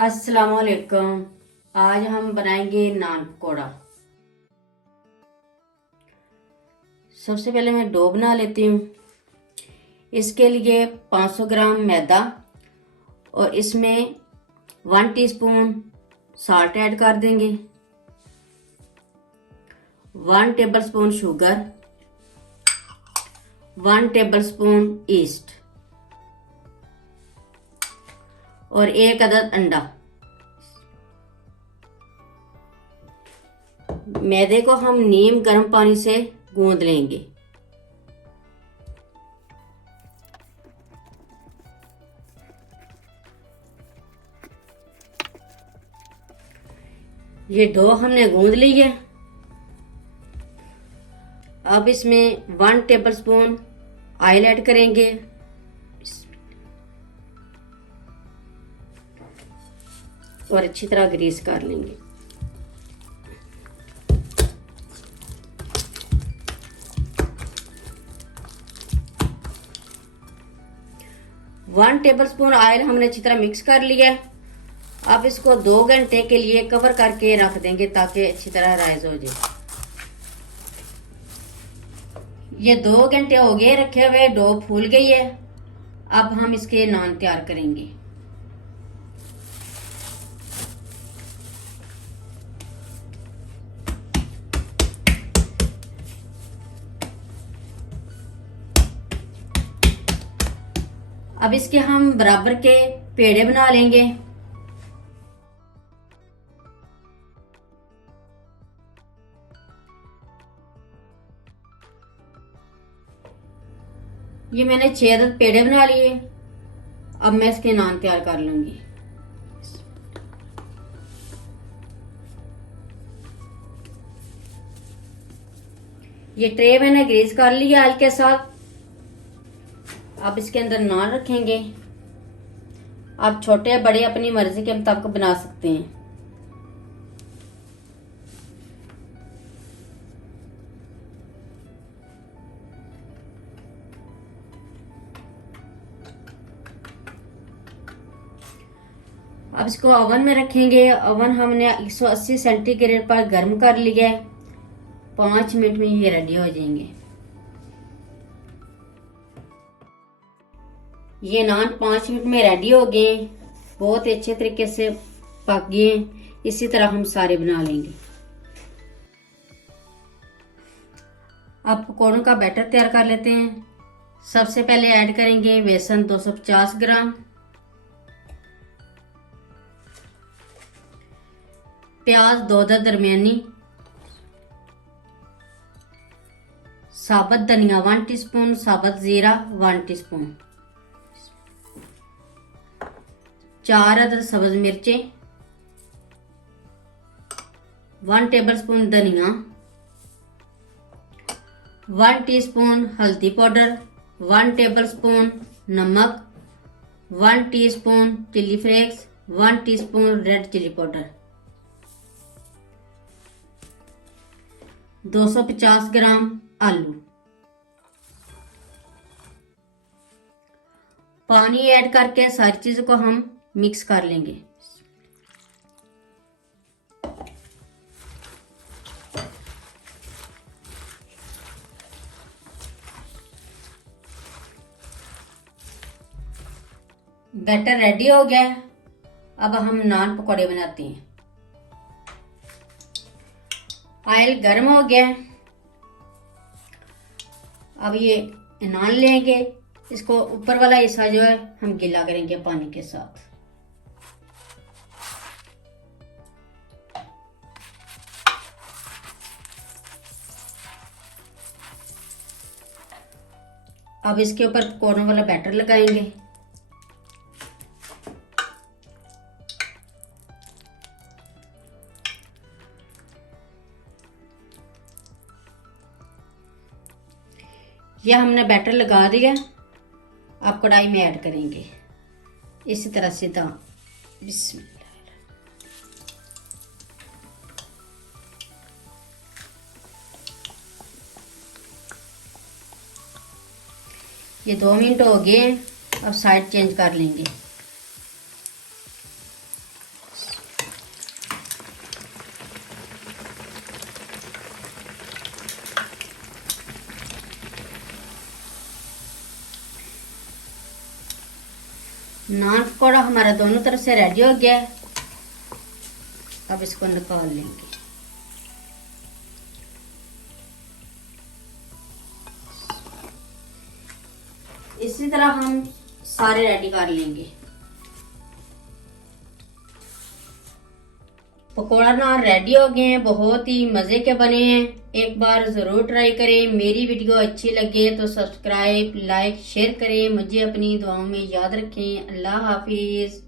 अस्सलाम वालेकुम। आज हम बनाएंगे नान पकौड़ा। सबसे पहले मैं डो बना लेती हूँ। इसके लिए 500 ग्राम मैदा और इसमें 1 टीस्पून साल्ट ऐड कर देंगे, 1 टेबलस्पून शुगर, 1 टेबलस्पून ईस्ट और 1 अदद अंडा। मैदे को हम नीम गर्म पानी से गूंद लेंगे। ये डो हमने गूंद ली है। अब इसमें 1 टेबलस्पून ऑयल ऐड करेंगे और अच्छी तरह ग्रीस कर लेंगे। वन टेबलस्पून ऑयल हमने अच्छी तरह मिक्स कर लिया। अब इसको 2 घंटे के लिए कवर करके रख देंगे ताकि अच्छी तरह राइज हो जाए। ये 2 घंटे हो गए रखे हुए, डो फूल गई है। अब हम इसके नान तैयार करेंगे। अब इसके हम बराबर के पेड़े बना लेंगे। ये मैंने 6 अदद पेड़े बना लिए। अब मैं इसके नान तैयार कर लूंगी। ये ट्रे मैंने ग्रीस कर लिया ऑयल के साथ। अब इसके अंदर नान रखेंगे। आप छोटे या बड़े अपनी मर्जी के मुताबिक बना सकते हैं। अब इसको ओवन में रखेंगे। ओवन हमने 180 सेंटीग्रेड पर गर्म कर लिया है। 5 मिनट में ये रेडी हो जाएंगे। ये नान 5 मिनट में रेडी हो गए। बहुत अच्छे तरीके से पक गए। इसी तरह हम सारे बना लेंगे। अब पकौड़ों का बैटर तैयार कर लेते हैं। सबसे पहले ऐड करेंगे बेसन 250 ग्राम, प्याज 2 दरमियानी, साबुत धनिया 1 टीस्पून, साबुत जीरा 1 टीस्पून, 4 अदद सब्ज मिर्चें, 1 टेबलस्पून धनिया, 1 टीस्पून हल्दी पाउडर, 1 टेबलस्पून नमक, 1 teaspoon chilli flakes, 1 teaspoon red chilli powder, 250 gram आलू। पानी ऐड करके सारी चीजों को हम मिक्स कर लेंगे। बैटर रेडी हो गया। अब हम नान पकौड़े बनाते हैं। ऑयल गर्म हो गया। अब ये नान लेंगे। इसको ऊपर वाला हिस्सा जो है हम गीला करेंगे पानी के साथ। अब इसके ऊपर पकौड़ों वाला बैटर लगाएंगे। यह हमने बैटर लगा दिया। आप कढ़ाई में ऐड करेंगे इसी तरह से बिस्मिल्लाह। ये 2 मिनट हो गए। अब साइड चेंज कर लेंगे। नान पकौड़ा हमारा दोनों तरफ से रेडी हो गया है। अब इसको निकाल लेंगे। इसी तरह हम सारे रेडी कर लेंगे। पकौड़ा नान रेडी हो गए हैं, बहुत ही मज़े के बने हैं। एक बार ज़रूर ट्राई करें। मेरी वीडियो अच्छी लगे तो सब्सक्राइब, लाइक, शेयर करें। मुझे अपनी दुआओं में याद रखें। अल्लाह हाफिज़।